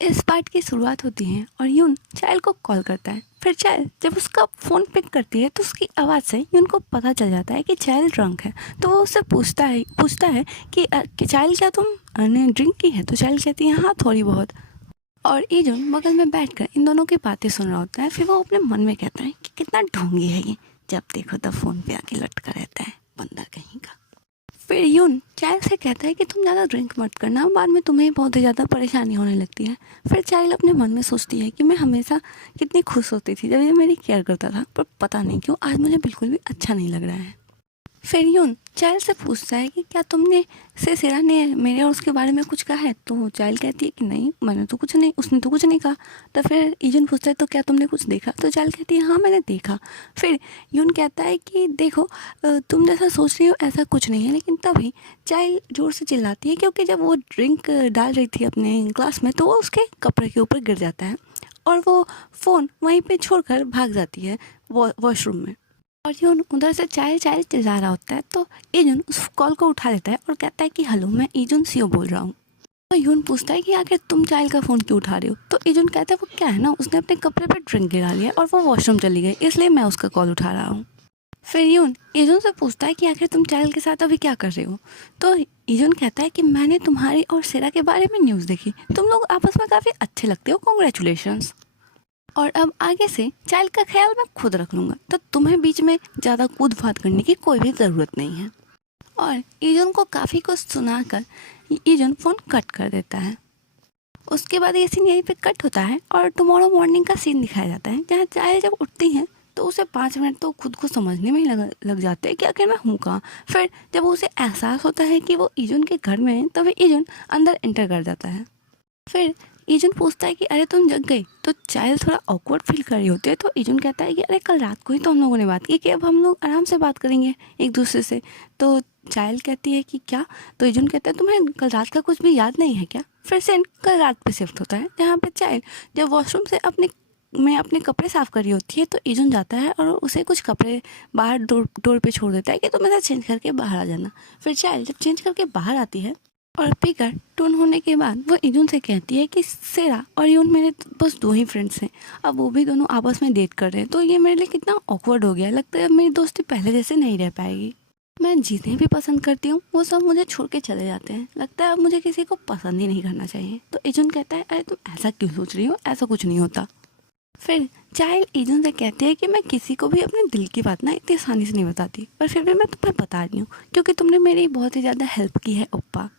इस पार्ट की शुरुआत होती है और यून चाइल्ड को कॉल करता है। फिर चाइल्ड जब उसका फ़ोन पिक करती है तो उसकी आवाज़ से यून को पता चल जाता है कि चाइल्ड ड्रंक है। तो वो उससे पूछता है कि चाइल्ड क्या तुमने ड्रिंक की है? तो चाइल्ड कहती है हाँ थोड़ी बहुत। और ईजुन बगल में बैठकर इन दोनों की बातें सुन रहा होता है। फिर वो अपने मन में कहता है कि कितना ढोंगी है ये, जब देखो तब फ़ोन पे आके लटका रहता है, बंदर कहीं का। फिर यून चाइल्ड से कहता है कि तुम ज़्यादा ड्रिंक मत करना, बाद में तुम्हें बहुत ही ज़्यादा परेशानी होने लगती है। फिर चाइल्ड अपने मन में सोचती है कि मैं हमेशा कितनी खुश होती थी जब ये मेरी केयर करता था, पर पता नहीं क्यों आज मुझे बिल्कुल भी अच्छा नहीं लग रहा है। फिर यून चाइल्ड से पूछता है कि क्या तुमने से सेरा ने मेरे और उसके बारे में कुछ कहा है? तो चाइल्ड कहती है कि नहीं, मैंने तो कुछ नहीं, उसने तो कुछ नहीं कहा। तो फिर यून पूछता है तो क्या तुमने कुछ देखा? तो चाइल्ड कहती है हाँ मैंने देखा। फिर यून कहता है कि देखो तुम जैसा सोच रही हो ऐसा कुछ नहीं है। लेकिन तभी चाइल्ड ज़ोर से चिल्लाती है क्योंकि जब वो ड्रिंक डाल रही थी अपने ग्लास में तो वो उसके कपड़े के ऊपर गिर जाता है और वो फ़ोन वहीं पे छोड़कर भाग जाती है वॉशरूम में। और यून उधर से चाइल्ड चाइल्ड चिल्ला रहा होता है तो ईजुन उस कॉल को उठा लेता है और कहता है कि हेलो मैं ईजुन सियो बोल रहा हूँ। तो यून पूछता है कि आखिर तुम चाइल्ड का फ़ोन क्यों उठा रहे हो? तो ईजुन कहता है वो क्या है ना, उसने अपने कपड़े पर ड्रिंक गिरा लिया और वो वॉशरूम चली गई, इसलिए मैं उसका कॉल उठा रहा हूँ। फिर यून ईजुन से पूछता है कि आखिर तुम चाइल्ड के साथ अभी क्या कर रहे हो? तो ईजुन कहता है कि मैंने तुम्हारी और सेरा के बारे में न्यूज़ देखी, तुम लोग आपस में काफ़ी अच्छे लगते हो, कॉन्ग्रेचुलेशंस। और अब आगे से चाइल्ड का ख्याल मैं खुद रख लूँगा, तो तुम्हें बीच में ज़्यादा कूद फाद करने की कोई भी ज़रूरत नहीं है। और ईजुन को काफ़ी कुछ सुनाकर ईजुन फ़ोन कट कर देता है। उसके बाद ये सीन यहीं पे कट होता है और टुमारो मॉर्निंग का सीन दिखाया जाता है जहाँ चाइल्ड जब उठती हैं तो उसे 5 मिनट तो खुद को समझने में ही लग जाते हैं कि आखिर मैं हूँ कहाँ। फिर जब उसे एहसास होता है कि वो ईजुन के घर में है तभी ईजुन अंदर एंटर कर जाता है। फिर ईजुन पूछता है कि अरे तुम जग गई? तो चाइल्ड थोड़ा ऑकवर्ड फील कर रही होती है तो ईजुन कहता है कि अरे कल रात को ही तो हम लोगों ने बात की कि अब हम लोग आराम से बात करेंगे एक दूसरे से। तो चाइल्ड कहती है कि क्या? तो ईजुन कहता है तुम्हें कल रात का कुछ भी याद नहीं है क्या? फिर सीन कल रात पे शिफ्ट होता है जहाँ पे चाइल्ड जब वॉशरूम से अपने कपड़े साफ़ कर रही होती है तो ईजुन जाता है और उसे कुछ कपड़े बाहर डोर पे छोड़ देता है कि तुम ऐसा चेंज करके बाहर आ जाना। फिर चाइल्ड जब चेंज करके बाहर आती है और पिकर टून होने के बाद वो ईजुन से कहती है कि सेरा और यून मेरे बस दो ही फ्रेंड्स हैं, अब वो भी दोनों आपस में डेट कर रहे हैं तो ये मेरे लिए कितना ऑकवर्ड हो गया है, लगता है अब मेरी दोस्ती पहले जैसे नहीं रह पाएगी। मैं जिन्हें भी पसंद करती हूँ वो सब मुझे छोड़ के चले जाते हैं, लगता है अब मुझे किसी को पसंद ही नहीं करना चाहिए। तो ईजुन कहता है अरे तुम ऐसा क्यों सोच रही हो, ऐसा कुछ नहीं होता। फिर चाइल्ड ईजुन से कहती है कि मैं किसी को भी अपने दिल की बात ना इतनी आसानी से नहीं बताती, पर फिर भी मैं तुम्हें बता रही हूँ क्योंकि तुमने मेरी बहुत ही ज़्यादा हेल्प की है ओप्पा।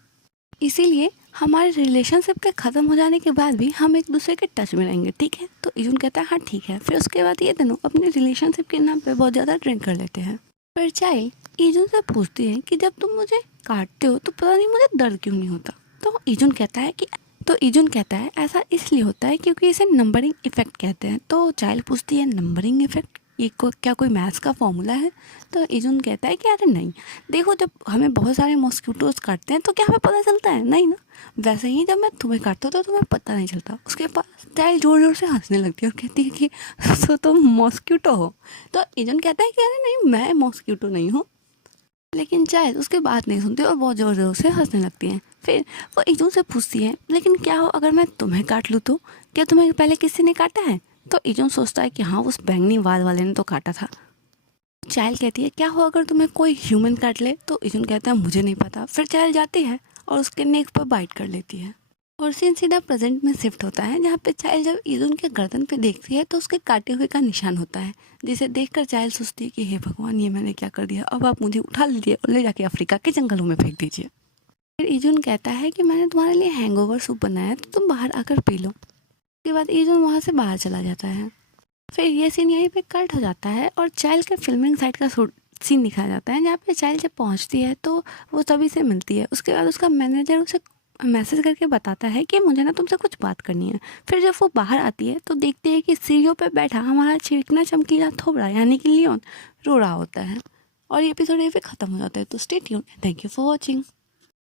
इसीलिए हमारे रिलेशनशिप के ख़त्म हो जाने के बाद भी हम एक दूसरे के टच में रहेंगे, ठीक है? तो ईजुन कहता है हाँ ठीक है। फिर उसके बाद ये दोनों अपने रिलेशनशिप के नाम पे बहुत ज़्यादा ड्रिंक कर लेते हैं। फिर चाइल्ड ईजुन से पूछती है कि जब तुम मुझे काटते हो तो पता नहीं मुझे दर्द क्यों नहीं होता? तो ईजुन कहता है ऐसा इसलिए होता है क्योंकि इसे नंबरिंग इफ़ेक्ट कहते हैं। तो चाइल्ड पूछती है नंबरिंग इफ़ेक्ट, ये क्या कोई मैथ्स का फॉर्मूला है? तो ईजुन कहता है कि अरे नहीं, देखो जब हमें बहुत सारे मॉस्किटोज काटते हैं तो क्या हमें पता चलता है? नहीं ना। वैसे ही जब मैं तुम्हें काटता हूँ तो तुम्हें पता नहीं चलता। उसके पास चाइल्ड जोर जोर से हंसने लगती है और कहती है कि सो तुम मॉस्किटो हो? तो ईजुन कहता है कि अरे नहीं मैं मॉस्किटो नहीं हूँ। लेकिन चाइल्ड उसकी बात नहीं सुनती और बहुत ज़ोर ज़ोर से हंसने लगती हैं। फिर वो ईजुन से पूछती है लेकिन क्या हो अगर मैं तुम्हें काट लूँ तो? क्या तुम्हें पहले किसी ने काटा है? तो ईजुन सोचता है कि हाँ उस बैंगनी वाल वाले ने तो काटा था। चाइल्ड कहती है क्या हो अगर तुम्हें कोई ह्यूमन काट ले? तो ईजुन कहता है मुझे नहीं पता। फिर चाइल्ड जाती है और उसके नेक पर बाइट कर लेती है। और सीन सीधा प्रेजेंट में शिफ्ट होता है जहाँ पे चाइल्ड जब ईजुन के गर्दन पे देखती है तो उसके काटे हुए का निशान होता है, जिसे देखकर चाइल्ड सोचती है कि हे भगवान ये मैंने क्या कर दिया, अब आप मुझे उठा लीजिए और ले जाके अफ्रीका के जंगलों में फेंक दीजिए। फिर ईजुन कहता है कि मैंने तुम्हारे लिए हैंगओवर सूप बनाया है तो तुम बाहर आकर पी लो। उसके बाद ईजुन वहाँ से बाहर चला जाता है। फिर ये सीन यहीं पे कट हो जाता है और चाइल्ड के फिल्मिंग साइट का सीन दिखाया जाता है जहाँ पे चाइल्ड जब पहुँचती है तो वो सभी से मिलती है। उसके बाद उसका मैनेजर उसे मैसेज करके बताता है कि मुझे ना तुमसे कुछ बात करनी है। फिर जब वो बाहर आती है तो देखती है कि सीढ़ियों पे बैठा हमारा चिकना चमकीला थोबड़ा यानी कि लियोन रो रहा होता है। और ये एपिसोड यहीं पे ख़त्म हो जाता है। तो stay tuned, thank you for watching.